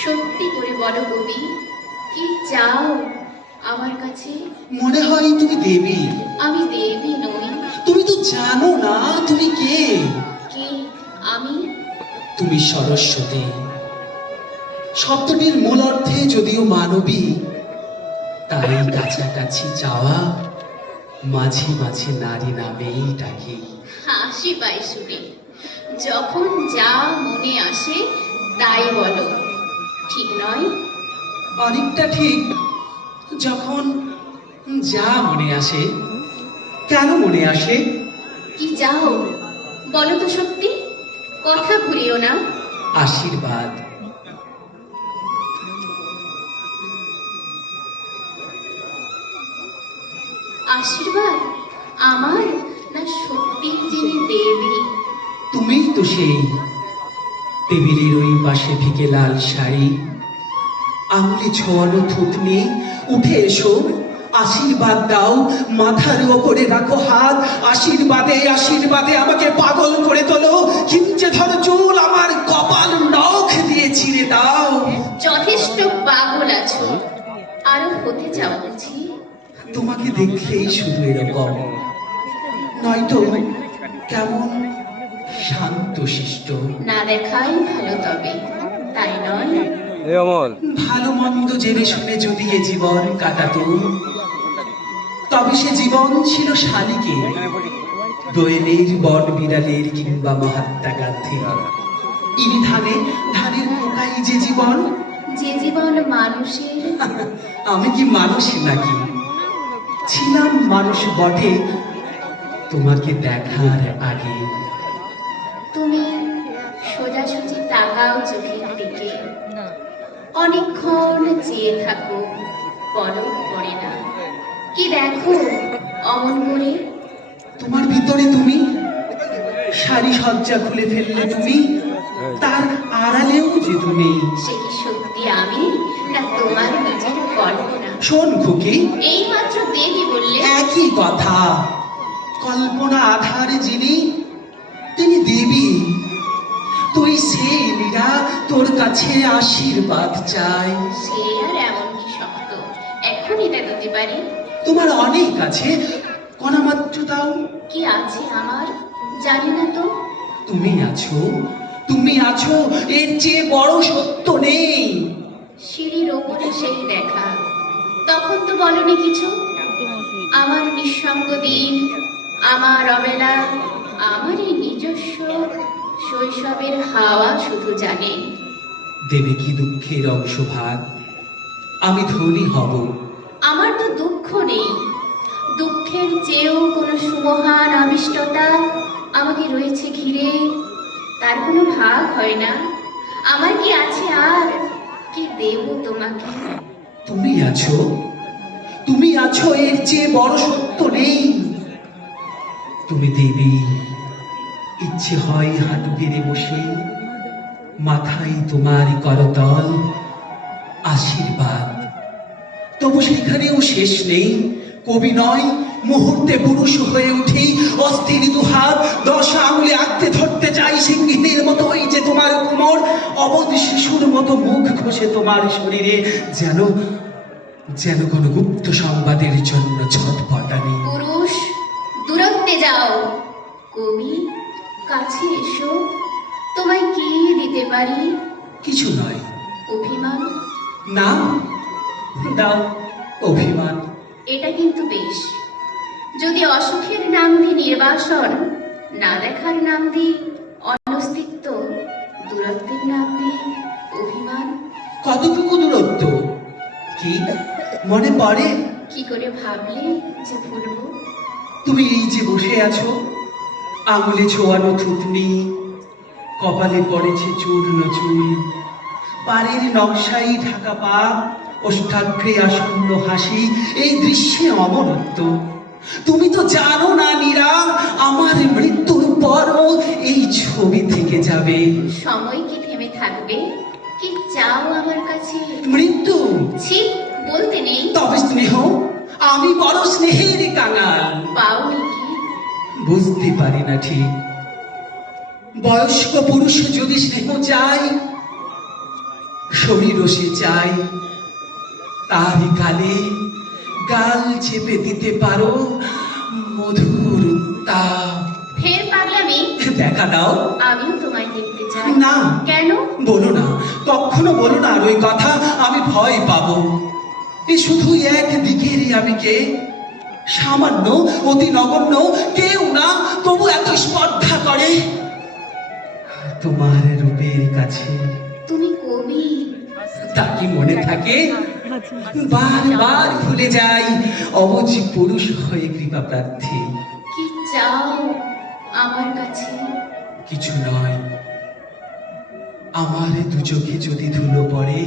সত্যি করে বলো কবি, কি চাও আমার কাছে? মনে হয় তুমি দেবী। আমি দেবী নই। তুমি তো জানো না তুমি কে। কে আমি? তুমি সরস্বতী। শব্দটির মূল অর্থে যদিও মানবী, তাই কাছাকাছি যাওয়া মাঝে মাঝে নারী নামেই ডাকি। হাসি পাই শুনে। যখন যা মনে আসে তাই বলো, ঠিক নয়? অনেকটা ঠিক। যখন যা মনে আসে। কেন মনে আসে? কি যাও বলো তো সত্যি, কথা ঘুরিও না। আশীর্বাদ। আশীর্বাদ আমার, না সত্যির যিনি দেবী? তুমিই তো সেই। টেবিলের ওই পাশে ফিকে লাল শাড়ি, আঙুলে ছোঁয়ানো থুতনি। উঠে এসো, আশীর্বাদ দাও। মাথার ওপরে রাখো হাত। আশীর্বাদে আশীর্বাদে আমাকে পাগল করে তোলো। কিঞ্চে ধরো চুল, আমার কপাল নখ দিয়ে ছিঁড়ে দাও। যথেষ্ট পাগল আছো, আরো হতে চাও বুঝি? তোমাকে দেখলেই শুধু এরকম, নয়তো কেমন শান্ত শিষ্ট। না দেখাই ভালো, তবে তাই নয়? ভালো মন্দ জেনে শুনে যদি এ জীবন কাটাতো, তবে সে জীবন ছিল শালিকে, দোয়েলের, বন বিড়ালের কিংবা মহাত্মা গান্ধী। ইনি ধানের পোকাই যে জীবন। যে জীবন মানুষের। আমি কি মানুষ নাকি? ছিলাম মানুষ বটে তোমাকে দেখার আগে। তুমি সোজাসুজি তাকাও চোখের দিকে, অনেকক্ষণ চেয়ে থাকো, পলক পড়ে না। কি দেখো অমন করে? তোমার ভিতরে তুমি। শাড়ি সজ্জা খুলে ফেললে তুমি, তার আড়ালেও যে তুমি। সে কি সত্যি আমি, না তোমার নিজের কল্পনা? শোন খুকি, এই মাত্র দেবী বললে। একই কথা। কল্পনা আধারে যিনি, তিনি দেবী। তুই সেই লীলা, তোর কাছে আশীর্বাদ চাই। সে আর এমন কি শক্ত, এখনই তা দিতে পারি। তোমার অনেক আছে, কণা মাত্র দাও। কি আছে আমার জানি না তো। তুমি আছো, তুমি আছো, এর চেয়ে বড় সত্য নেই। সিঁড়ির ওপরে সেই দেখা, তখন তো বলনি কিছু। আমার নিঃসঙ্গ দিন, আমার অবেলা, আমারই নিজস্ব শৈশবের হাওয়া শুধু জানে। দেবে কি দুঃখের অংশভাগ, আমি ধনী হব। আমার তো দুঃখ নেই, দুঃখের চেয়েও কোনো সুমহান আবিষ্টতা আমাকে রয়েছে ঘিরে, তার কোনো ভাগ হয় না। আমার কি আছে আর, কি দেব তোমাকে? তুমি আছো, তুমি আছো, এর চেয়ে বড় সত্য নেই। তুমি দেবী। ইচ্ছে হয় হাঁটু গেড়ে বসে, মাথায় তোমারই করতল। আশীর্বাদ। তবু সেখানেও শেষ নেই। কবি নয়, মুহূর্তে পুরুষ হয়ে উঠি। অস্থির দুহাত 10 আঙুলে আঁকতে ধরতে চাই সিংহীনের মতো ওই যে তোমার কোমর। অবধ শিশুর মতো মুখ ঘষে তোমার শরীরে, যেন যেন কোনো গুপ্ত সংবাদের জন্য ছটফটানি। পুরুষ দূরত্বে যাও, কবি কাছে এসো। তোমায় কি দিতে পারি? কিছু নয়। অভিমান? না, দাও অভিমান। এটা কিন্তু বেশ। যদি অসুখের নাম দি নির্বাসন, না দেখার নাম দি অনস্তিত্ব, দূরত্বের নাম দি অভিমান। কতটুকু দূরত্ব? কি মনে পড়ে? কি করে ভাবলে যে ভুলবো? তুমি এই যে বসে আছো, আঙুলে ছোঁয়ানো থুতনি, কপালে পড়েছে চূর্ণ চুল, পাড়ের নকশাই ঢাকা পা, ওষ্ঠাগ্রে আসন্ন হাসি। এই দৃশ্যে অমরত্ব। তুমি তো জানো না নীরা, আমার মৃত্যুর পরও এই ছবি থেকে যাবে। সময় কি থেমে থাকবে? কি চাও আমার কাছে? মৃত্যু? ছি, বলতে নেই। তবে স্নেহ, আমি বড় স্নেহের কাঙাল। পাওনি কি? বুঝতে পারি না ঠিক। বয়স্ক পুরুষ যদি স্নেহ চায়, শরীর সে চাই, তারই গালে গাল চেপে দিতে পারো মধুর তাপ। ফের পাগলামি। দেখা দাও। আমিও তোমায় দেখতে চাই। না। কেন? বলো না, কখনো বলো না আর ওই কথা, আমি ভয় পাবো। এ শুধু এক দিকেরই আমি কে, সামান্য, অতি নগণ্য, কেউ না, তবু এত স্পর্ধা করে তোমার রূপের কাছে। তুমি কবি। তা কি মনে থাকে? বারবার ভুলে যাই, অবুঝ পুরুষ হয়ে কৃপা প্রার্থী। কি চাও আমার কাছে? কিছু নয়, আমার দু চোখে যদি ধুলো পড়ে,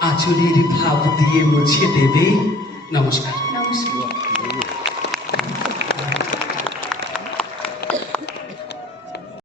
আঁচলের ভাব দিয়ে মুছে দেবে। নমস্কার। নমস্কার।